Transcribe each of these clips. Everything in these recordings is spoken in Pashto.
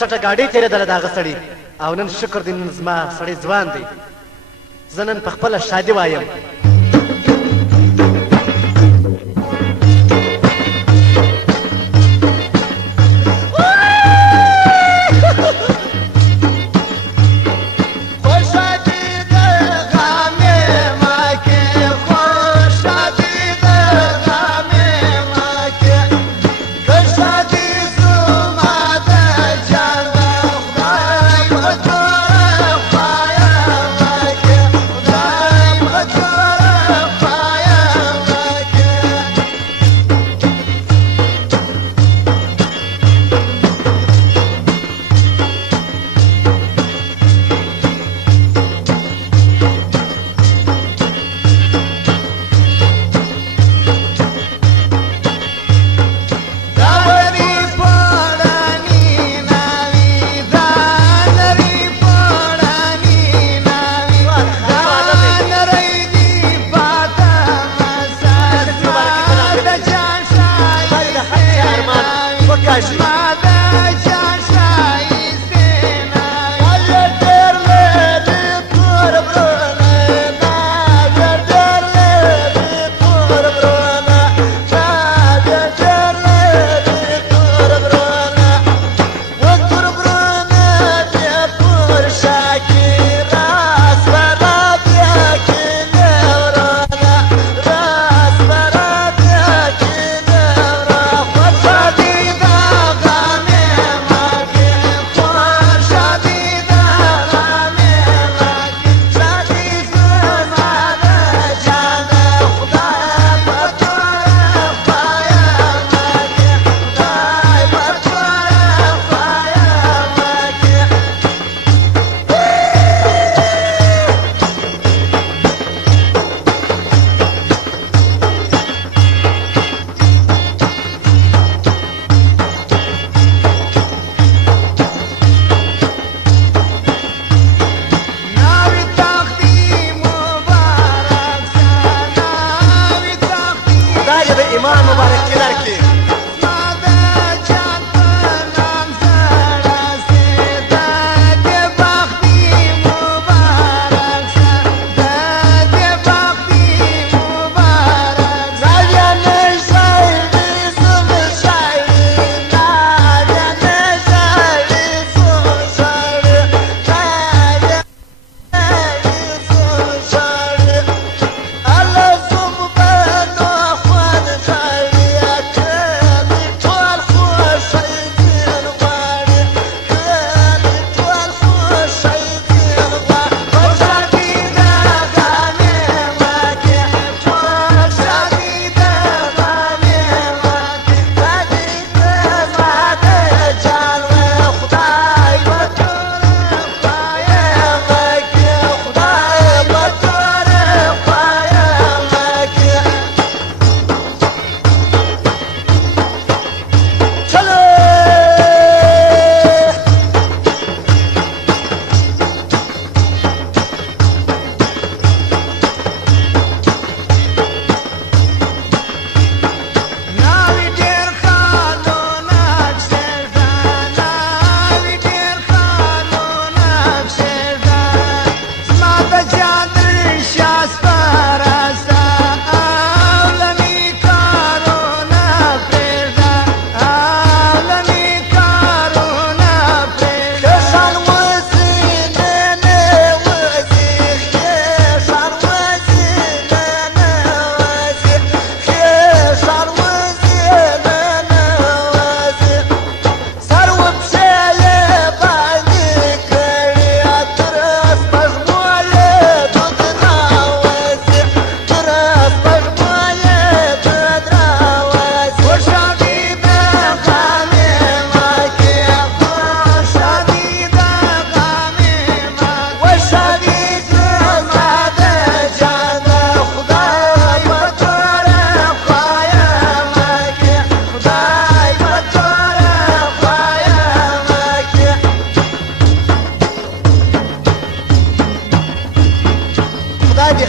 چټه ګاډۍ تېرېدله د هغه سړي او نن شکر دی نن زما سړی ځوان دی زه نن په خپله شادي وایم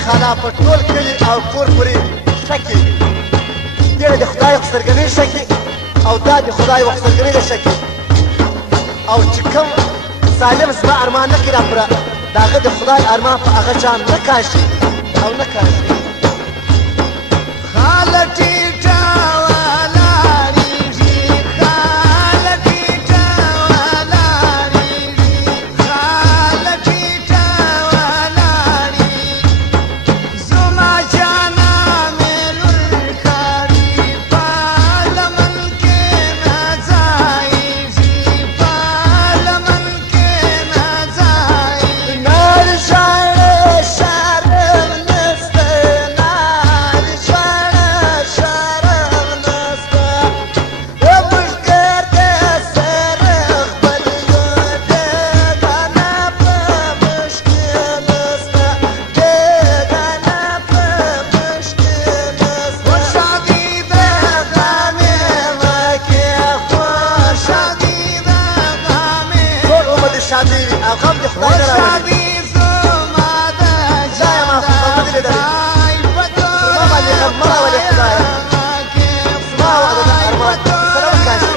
خلا په ټول کلي او کور پورې شکي ډېره د خدای وخت سترګنۍ شکي او دا د خدای وخت سترګنۍ ده شکي او چې کوم ظالم زما ارمان نه کړي راپوره د هغه د خدای ارمان په هغه جام نه کاشي او نه کاشي خاله ټیټه ولاړېږي خاله ټیټه ولاړېږي خاله ټیټه ولاړېږي زما جانا مې لور ښکاري په لمن کې نه ځایېږي په لمن کې نه ځایېږي نار ژاړه شرم نسته نار ژاړه شرم نسته موږ ګرده سره خپل یو بېګانه په موږ کې نسته بېګانه په موږ کې نسته خوشحالي د غمې وکې خوشحالي د غمې ټول عمر دې شادي وي او غم دې خدای نه راولي خوشحالي زما د ځایه ما خو غم نه دي لیدلي زما باندې غم مه راولې خدایه زما وعده د ارمان سره وکاشي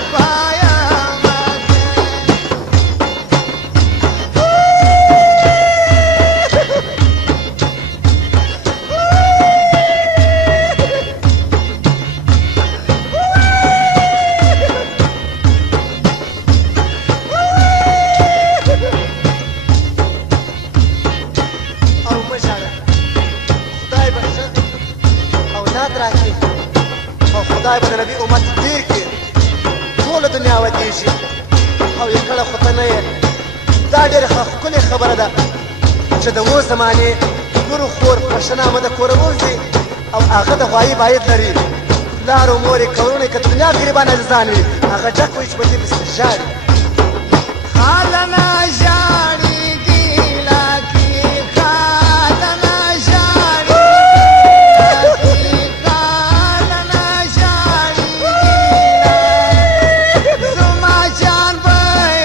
او مه ژاړه خدای به ښه اولاد راکړي او خدای به د نبي امت ډېر کړي ټوله دنیا ودېږي او یې کړه خو ته نه یې دا ډېره ښکلې خبره ده چې د اوس زمانې لور خور په ښه نامه د کوره ووځي او هغه د غوایي باید لري پلار او مور یې کورونه که د دنیا ګریبان عزیزان وي هغه ډک وي چې په دې پسې ژاړي خاله نه ژاړي ګیله کې خاله نه ژاړي خاله نه ژاړي ګیله زما جان به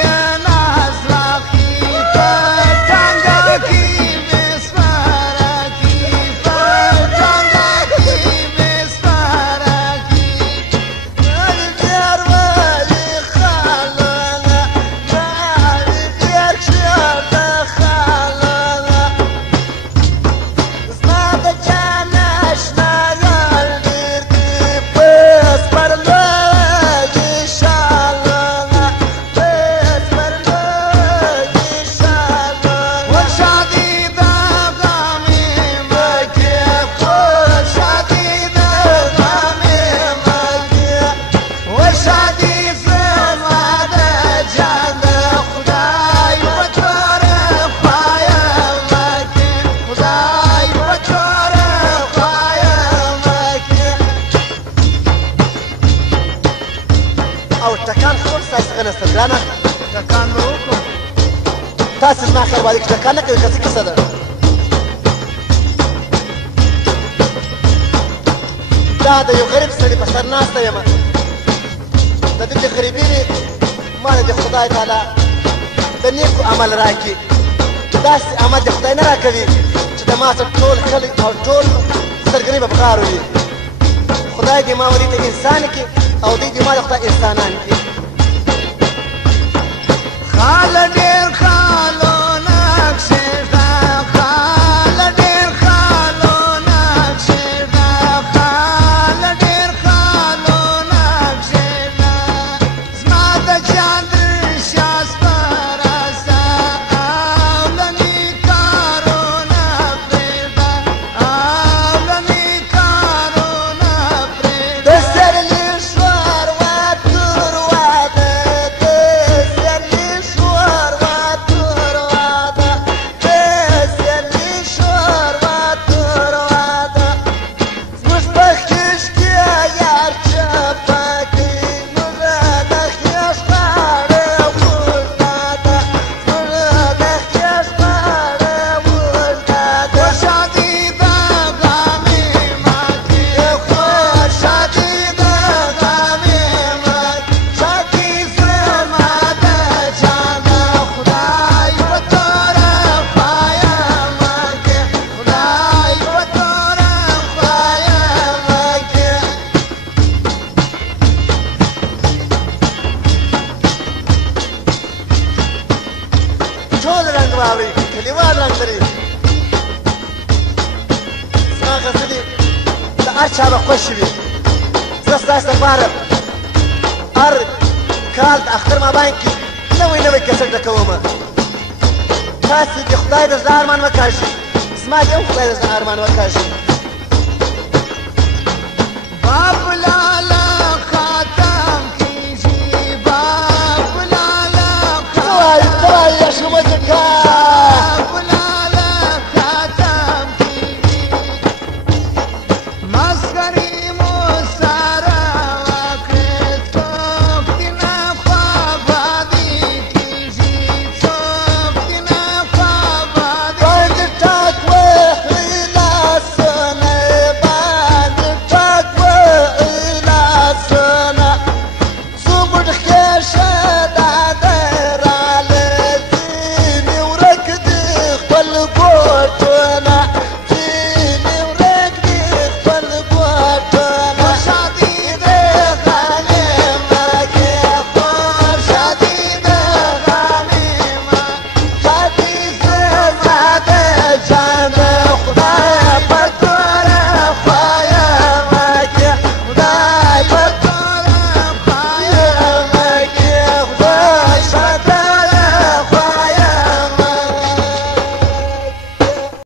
یې ناز راخي په ټانګه کې مې سپارکي په ټانګه کې مې سپارکي ډېر ولې خالونه ډېر چېرته خالونه زما د جان اشنا یار ډېر دي په سپرلي شالونه په سپرلي شالونه خوشحالي د غمې مکې خوشحالي د غمې مکې خوشحالي زما د جان د خدای په توره خوايه مکې خدای په توره خوايه مکې او ټکان خور ستاسو څخه نسته ګرانه ټکان به وکړو تاسې زما خیر والي کې ټکان نه کوي که څه کیسه ده دا د یو غریب سړي په سر ناسته یم د دې د غریبي وي ما ته د خدای تعالی د نیکو عمل راکړي داسې عمل د خدای نه راکوي چې د ما څخه ټول خلک او ټول سرګري به بغار وي خدای دې ما ولي ته انسان کړي او دوی دې ما د خدای انسانان کړي خاله ډېر خالونه کښېږده خاله ډېر خالونه کښېږده خاله ډېر خالونه کښېږده زما د جان درشا سپرسته او له نیکارونه پرېږده او له نیکارونه د پرېږده سرلی ښار وتور واورئ کلیوال رنګ لري زما غزلې د هر چا به خوښې وي زه ستاسو لپاره هر کال د اختر مابین کې نوی کیسټ ډکوم تاسې د خدای د زړه ارمان وکاږي زما د هم خدای د زړه ارمان وکاږي باب لالا خاتم کیږي باب لالا ته وایې یا شومه که